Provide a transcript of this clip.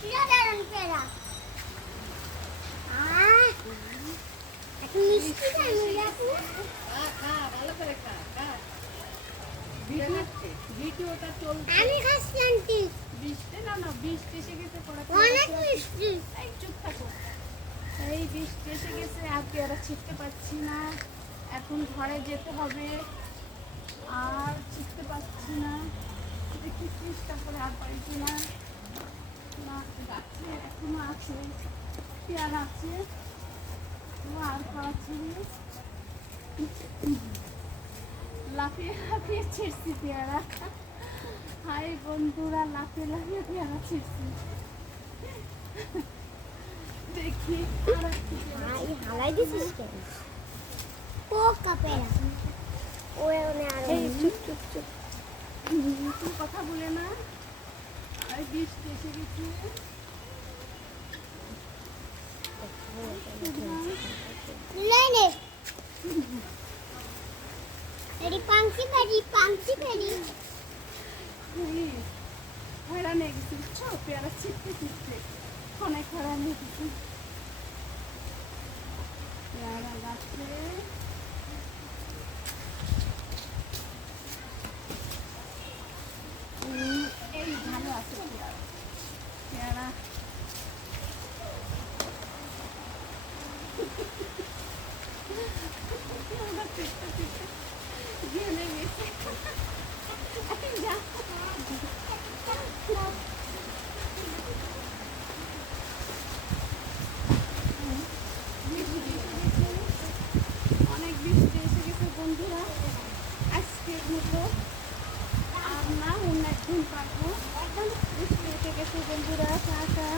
সাধারণ পেয়ারা এখন মিষ্টি খাই আপু ভালো করে খা ভিডিওটা চলছে। আমি খাচ্ছি আন্টি বৃষ্টি না বৃষ্টি এসে গেছে অনেক মিষ্টি এই চুপ থাকো। এই বৃষ্টি এসে গেছে আর পেয়ারা ছিটতে পারছি না, এখন ঘরে যেতে হবে, আর ছিটতে পারছি না, দেখি চেষ্টা করে আর পারি কিনা। না গাছে এখনো আছে, পেয়ারা আছে, আর খাওয়াচ্ছি লাফিয়ে লাফিয়ে ছিঁড়ছি পেয়ারা। হাই বন্ধুরা, লাফিয়ে লাফিয়ে পেয়ারা ছিঁড়ছি। দেখি হালাই দিছিস কেন পোকা পেয়ারা ওরে আর চুপ চুপ চুপ, তুমি কথা বলে না। আর বৃষ্টি এসে গেছে, লেনে এডি পাংচি পেরি হয়রান হয়ে গেছি বুঝছো, পেয়ারা ছিটতে ছিটতে অনেক হয়রান হয়ে গেছি। পেয়ারা গাছে এই ভালো আছে পেয়ারা, পেয়ারা গেলে গেছে। অনেক বৃষ্টি এসে গেছে বন্ধুরা, আজকের মতো আর না অন্য একদিন পারবো। বৃষ্টি এসে গেছে বন্ধুরা, টাটা।